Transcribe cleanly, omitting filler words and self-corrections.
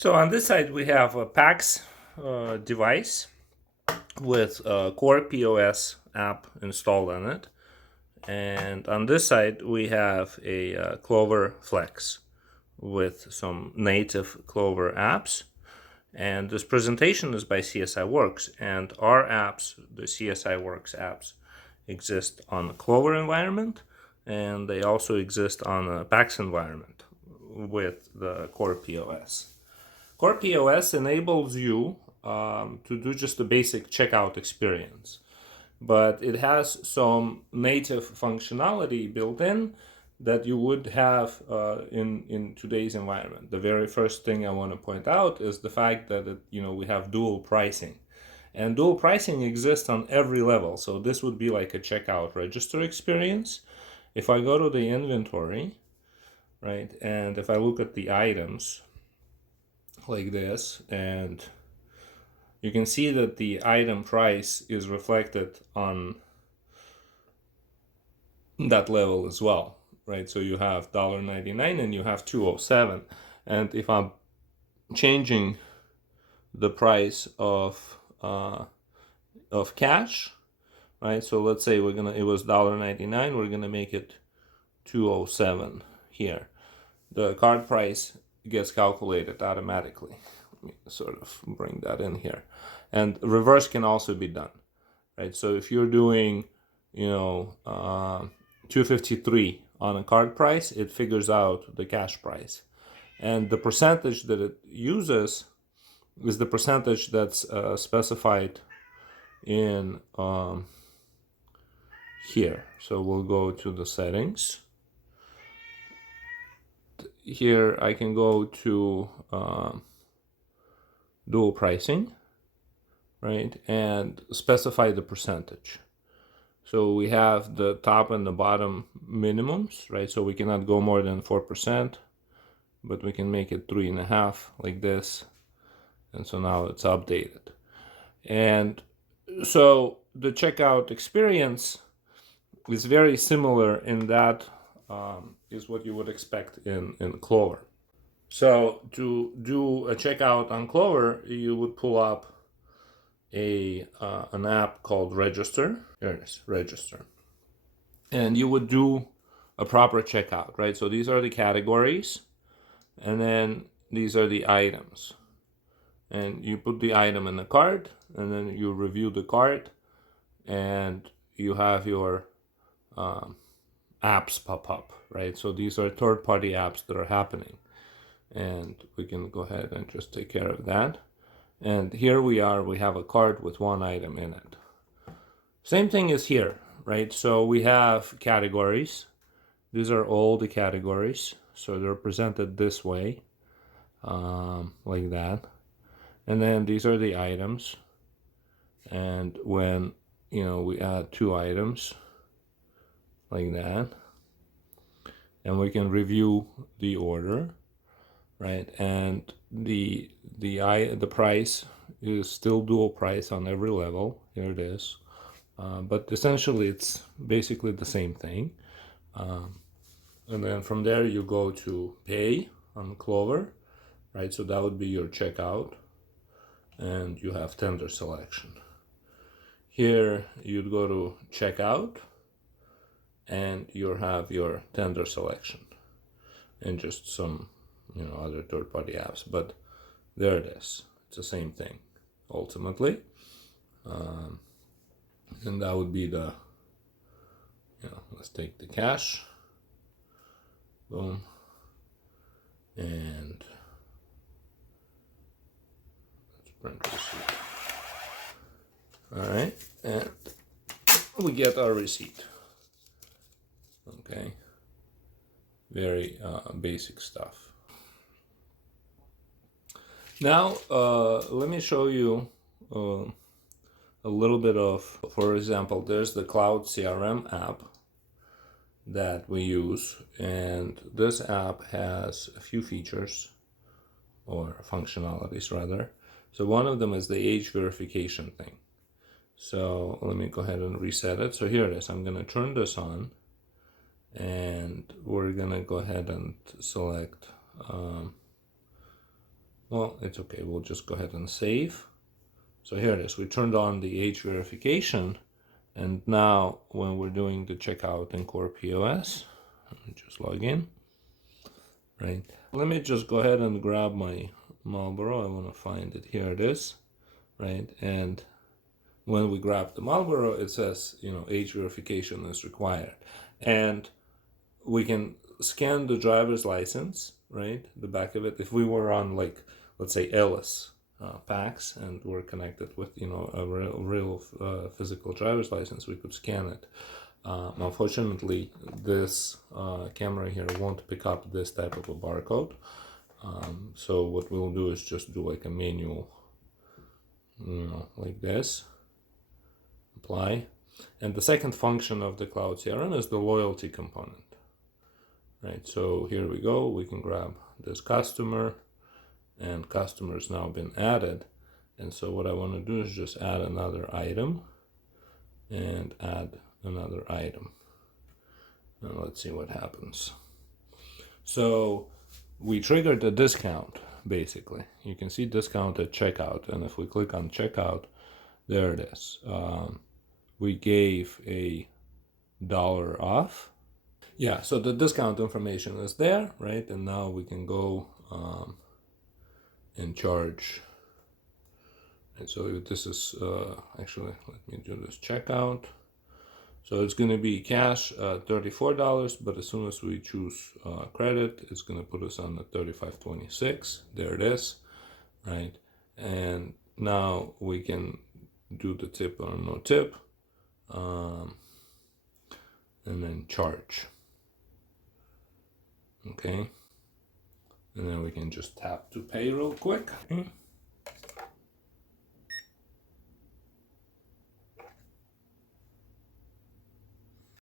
So on this side, we have a PAX device with a CorePOS app installed on it. And on this side, we have a Clover Flex with some native Clover apps. And this presentation is by CSI Works. And our apps, the CSI Works apps, exist on the Clover environment. And they also exist on a PAX environment with the CorePOS. CorePOS enables you to do just a basic checkout experience, but it has some native functionality built in that you would have in today's environment. The very first thing I want to point out is the fact that we have dual pricing, and dual pricing exists on every level. So this would be like a checkout register experience. If I go to the inventory, right, and if I look at the items like this, and you can see that the item price is reflected on that level as well, right? So you have $1.99 and you have 207. And if I'm changing the price of cash, right? So let's say it was $1.99, we're gonna make it 207 here. The card price gets calculated automatically. Let me sort of bring that in here. And reverse can also be done, right? So if you're doing, 253 on a card price, it figures out the cash price. And the percentage that it uses is the percentage that's specified in here. So we'll go to the settings. Here I can go to dual pricing, right, and specify the percentage. So we have the top and the bottom minimums, right? So we cannot go more than 4%, but we can make it 3.5 like this. And so now it's updated. And so the checkout experience is very similar in that is what you would expect in Clover. So to do a checkout on Clover, you would pull up an app called Register. Here it is, Register. And you would do a proper checkout, right? So these are the categories, and then these are the items. And you put the item in the cart, and then you review the cart, and you have your apps pop up, right? So these are third-party apps that are happening. And we can go ahead and just take care of that. And here we have a cart with one item in it. Same thing is here, right? So we have categories. These are all the categories. So they're presented this way, like that. And then these are the items. And when, we add two items, like that, and we can review the order, right? And the price is still dual price on every level. Here it is. But essentially it's basically the same thing. And then from there you go to pay on Clover, right? So that would be your checkout, and you have tender selection. Here you'd go to checkout, and you have your tender selection and just some other third-party apps, but there it is. It's the same thing ultimately. And that would be the, let's take the cash, boom, and let's print receipt. All right, and we get our receipt. Okay, very basic stuff. Now, let me show you a little bit of, for example, there's the Cloud CRM app that we use, and this app has a few features, or functionalities rather. So one of them is the age verification thing. So let me go ahead and reset it. So here it is. I'm going to turn this on, and we're going to go ahead and select Well, it's okay. We'll just go ahead and save. So here it is. We turned on the age verification. And now when we're doing the checkout in CorePOS, just log in, right? Let me just go ahead and grab my Marlboro. I want to find it. Here it is, right? And when we grab the Marlboro, it says, age verification is required. And we can scan the driver's license, right? The back of it. If we were on, like, let's say Ellis packs and we're connected with, a real physical driver's license, we could scan it. Unfortunately, this camera here won't pick up this type of a barcode. So what we'll do is just do like a manual, like this, apply. And the second function of the Cloud CRM is the loyalty component, right? So here we go. We can grab this customer, and customer's now been added. And so what I want to do is just add another item and add another item. And let's see what happens. So we triggered a discount, basically. You can see discount at checkout. And if we click on checkout, there it is. We gave $1 off. Yeah, so the discount information is there, right? And now we can go and charge. And so this is, actually, let me do this checkout. So it's going to be cash $34, but as soon as we choose credit, it's going to put us on the $35.26. There it is, right? And now we can do the tip or no tip, and then charge. Okay, and then we can just tap to pay real quick. Okay.